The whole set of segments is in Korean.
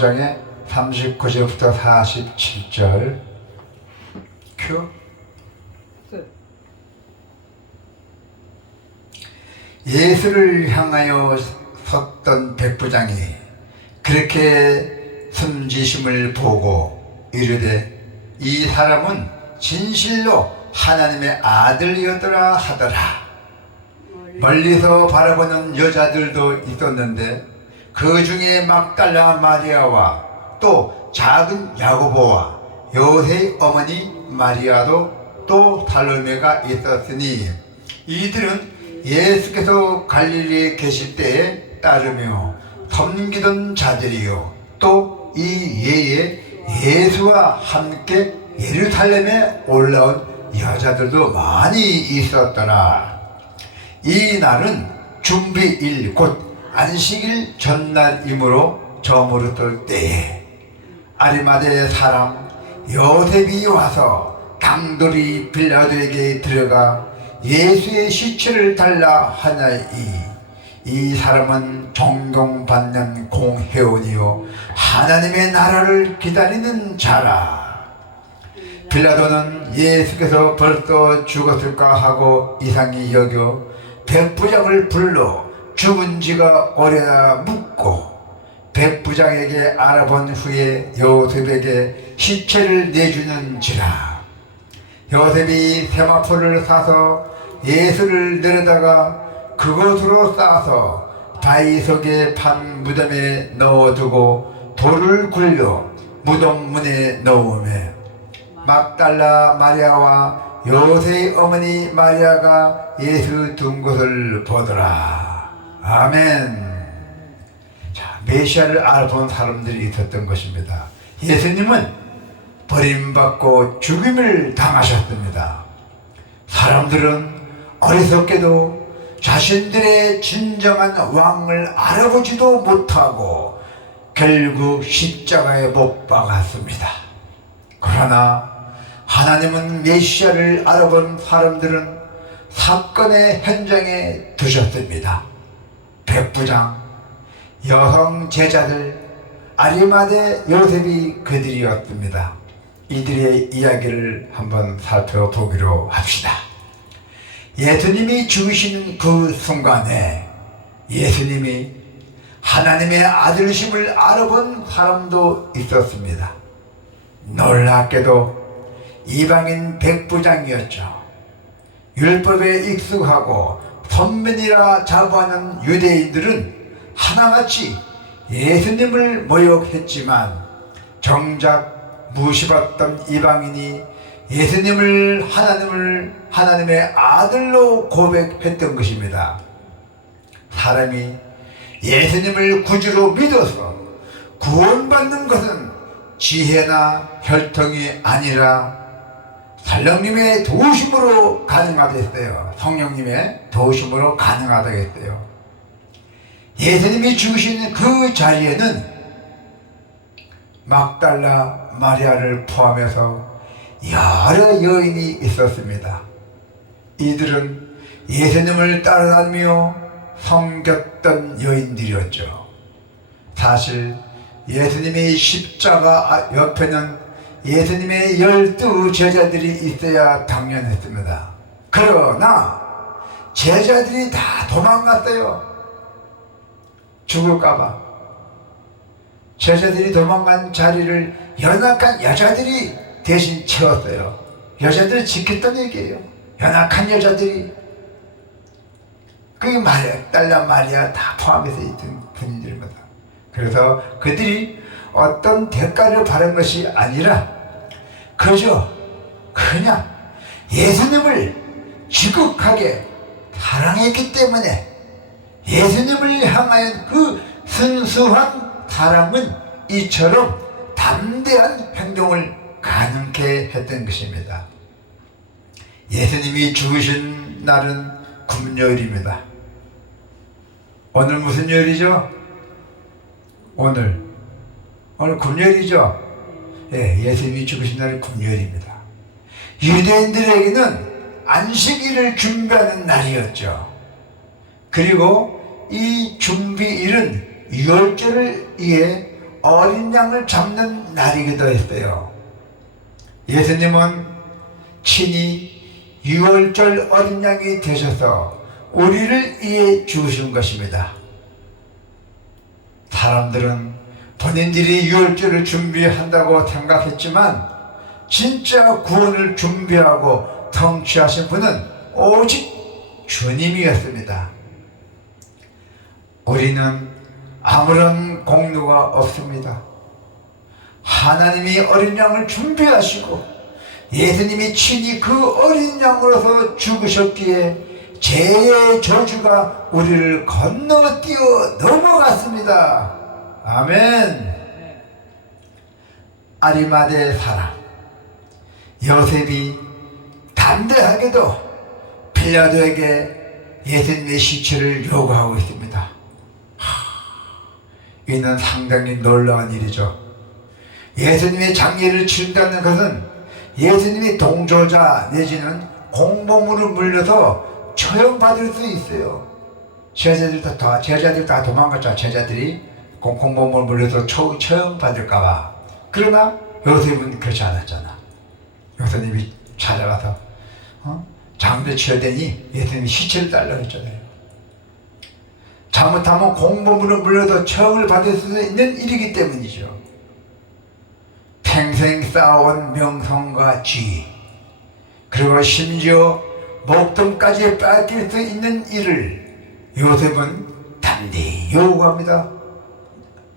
장에 39절부터 47절 큐. 예수를 향하여 섰던 백부장이 그렇게 숨지심을 보고 이르되 이 사람은 진실로 하나님의 아들이었더라 하더라. 멀리서 바라보는 여자들도 있었는데 그 중에 막달라 마리아와 또 작은 야고보와 요새의 어머니 마리아도 또 살로메가 있었으니 이들은 예수께서 갈릴리에 계실 때에 따르며 섬기던 자들이요 또 이 예에 예수와 함께 예루살렘에 올라온 여자들도 많이 있었더라. 이 날은 준비일 곧 안식일 전날이므로 저물었을 때에 아리마대 사람 요셉이 와서 당돌이 빌라도에게 들어가 예수의 시체를 달라 하나이. 이 사람은 존경받는 공회원이요 하나님의 나라를 기다리는 자라. 빌라도는 예수께서 벌써 죽었을까 하고 이상히 여겨 백부장을 불러 죽은 지가 오래나 묻고 백부장에게 알아본 후에 요셉에게 시체를 내주는지라. 요셉이 세마포를 사서 예수를 내려다가 그것으로 싸서 바위 속에 판 무덤에 넣어두고 돌을 굴려 무덤 문에 넣으매 막달라 마리아와 요새의 어머니 마리아가 예수 둔 것을 보더라. 아멘. 자, 메시아를 알아본 사람들이 있었던 것입니다. 예수님은 버림받고 죽임을 당하셨습니다. 사람들은 어리석게도 자신들의 진정한 왕을 알아보지도 못하고 결국 십자가에 못 박았습니다. 그러나 하나님은 메시아를 알아본 사람들은 사건의 현장에 두셨습니다. 백부장, 여성 제자들, 아리마대 요셉이 그들이었습니다. 이들의 이야기를 한번 살펴보기로 합시다. 예수님이 죽으시는 그 순간에 예수님이 하나님의 아들심을 알아본 사람도 있었습니다. 놀랍게도 이방인 백부장이었죠. 율법에 익숙하고 선민이라 자부하는 유대인들은 하나같이 예수님을 모욕했지만 정작 무시받던 이방인이 예수님을 하나님의 아들로 고백했던 것입니다. 사람이 예수님을 구주로 믿어서 구원받는 것은 지혜나 혈통이 아니라 성령님의 도우심으로 가능하겠어요. 성령님의 도우심으로 가능하다겠어요. 예수님이 죽으신 그 자리에는 막달라 마리아를 포함해서 여러 여인이 있었습니다. 이들은 예수님을 따라다니며 섬겼던 여인들이었죠. 사실 예수님의 십자가 옆에는 예수님의 12 제자들이 있어야 당연했습니다. 그러나 제자들이 다 도망갔어요. 죽을까봐. 제자들이 도망간 자리를 연약한 여자들이 대신 채웠어요. 여자들을 지켰던 얘기예요. 연약한 여자들이. 그게 막달라 마리아 다 포함해서 있던 분들입니다. 그래서 그들이 어떤 대가를 바란 것이 아니라 그저 그냥 예수님을 지극하게 사랑했기 때문에 예수님을 향하여 그 순수한 사랑은 이처럼 담대한 행동을 가능케 했던 것입니다. 예수님이 죽으신 날은 금요일입니다. 오늘 무슨 요일이죠? 오늘 금요일이죠? 예, 예수님이 죽으신 날은 금요일입니다. 유대인들에게는 안식일을 준비하는 날이었죠. 그리고 이 준비일은 유월절을 위해 어린 양을 잡는 날이기도 했어요. 예수님은 친히 유월절 어린 양이 되셔서 우리를 위해 죽으신 것입니다. 사람들은 본인들이 유월절을 준비한다고 생각했지만 진짜 구원을 준비하고 성취하신 분은 오직 주님이었습니다. 우리는 아무런 공로가 없습니다. 하나님이 어린 양을 준비하시고 예수님이 친히 그 어린 양으로서 죽으셨기에 죄의 저주가 우리를 건너뛰어 넘어갔습니다. 아멘. 아리마대 사람 요셉이 담대하게도 빌라도에게 예수님의 시체를 요구하고 있습니다. 이는 상당히 놀라운 일이죠. 예수님의 장례를 치른다는 것은 예수님이 동조자 내지는 공범으로 물려서 처형받을 수 있어요. 제자들 다 도망갔죠. 제자들이 공범으로 물려서 처형받을까봐. 그러나 요셉은 그렇지 않았잖아. 요셉님이 찾아가서 장례 치러대니 예수님이 시체를 달라고 했잖아요. 잘못하면 공범으로 물려도 처형을 받을 수 있는 일이기 때문이죠. 평생 쌓아온 명성과 지위, 그리고 심지어 목돈까지 뺏길 수 있는 일을 요셉은 담대히 요구합니다.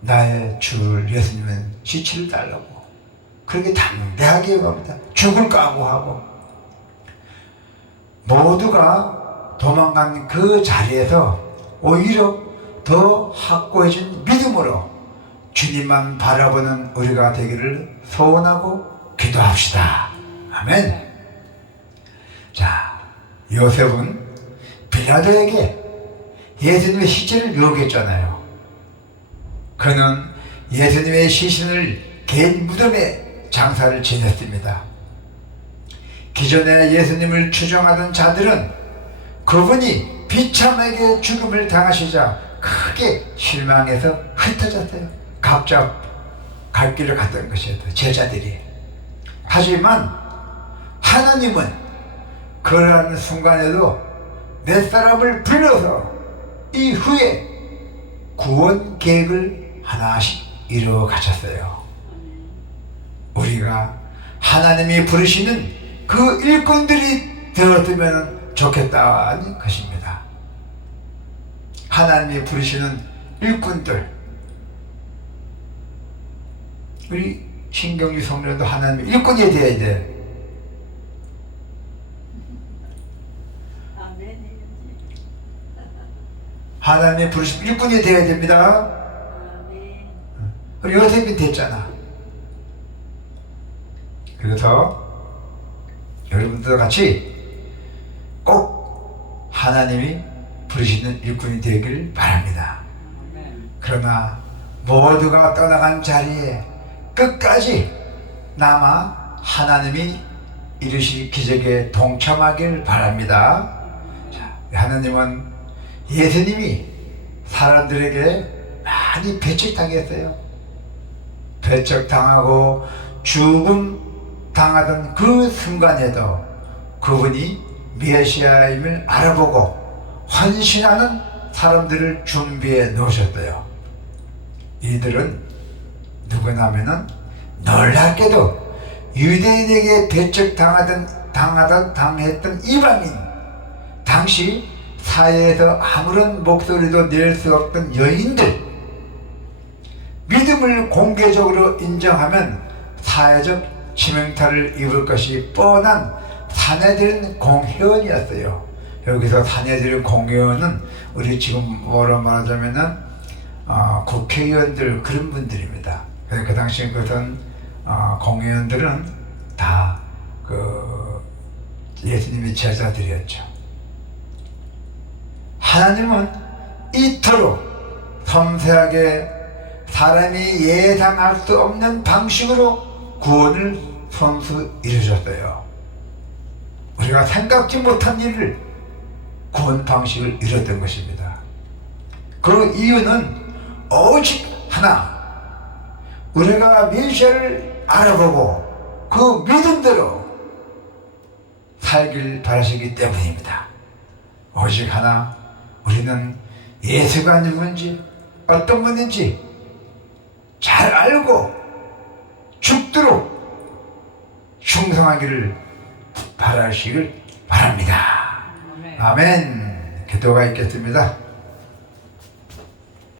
나의 주를 예수님은 시체를 달라고 그렇게 담대하게 요구합니다. 죽을 각오하고. 모두가 도망간 그 자리에서 오히려 더 확고해진 믿음으로 주님만 바라보는 우리가 되기를 소원하고 기도합시다. 아멘. 자, 요셉은 빌라도에게 예수님의 시체를 요구했잖아요. 그는 예수님의 시신을 개인 무덤에 장사를 지냈습니다. 기존에 예수님을 추종하던 자들은 그분이 비참하게 죽음을 당하시자 크게 실망해서 흩어졌어요. 각자 갈 길을 갔던 것이었어요. 제자들이. 하지만 하나님은 그러한 순간에도 몇 사람을 불러서 이후에 구원 계획을 하나씩 이루어 가셨어요. 우리가 하나님이 부르시는 그 일꾼들이 되었으면 좋겠다는 것입니다. 하나님이 부르시는 일꾼들, 우리 신경주 성도도 하나님의 일꾼이 되어야 돼. 하나님의 부르신 일꾼이 되어야 됩니다. 우리 요셉이 됐잖아. 그래서 여러분들과 같이 꼭 하나님이 부르시는 일꾼이 되길 바랍니다. 그러나 모두가 떠나간 자리에 끝까지 남아 하나님이 이루실 기적에 동참하길 바랍니다. 자, 하나님은 예수님이 사람들에게 많이 배척당했어요. 배척당하고 죽음 당하던 그 순간에도 그분이 메시아임을 알아보고 헌신하는 사람들을 준비해 놓으셨어요. 이들은 누구냐면은 놀랍게도 유대인에게 배척당했던 이방인, 당시 사회에서 아무런 목소리도 낼 수 없던 여인들, 믿음을 공개적으로 인정하면 사회적 치명타를 입을 것이 뻔한 사내들인 공회원이었어요. 여기서 사내들인 공회원은 우리 지금 뭐로 말하자면은 국회의원들, 그런 분들입니다. 그 당시에 그런 공회원들은 다 그 예수님의 제자들이었죠. 하나님은 이토록 섬세하게 사람이 예상할 수 없는 방식으로 구원을 선수 이루셨어요. 우리가 생각지 못한 일을, 구원 방식을 이뤘던 것입니다. 그 이유는 오직 하나, 우리가 메시아를 알아보고 그 믿음대로 살길 바라시기 때문입니다. 오직 하나, 우리는 예수가 누군지 어떤 분인지 잘 알고 죽도록 충성하기를 바라시길 바랍니다. 아멘. 기도가 있겠습니다.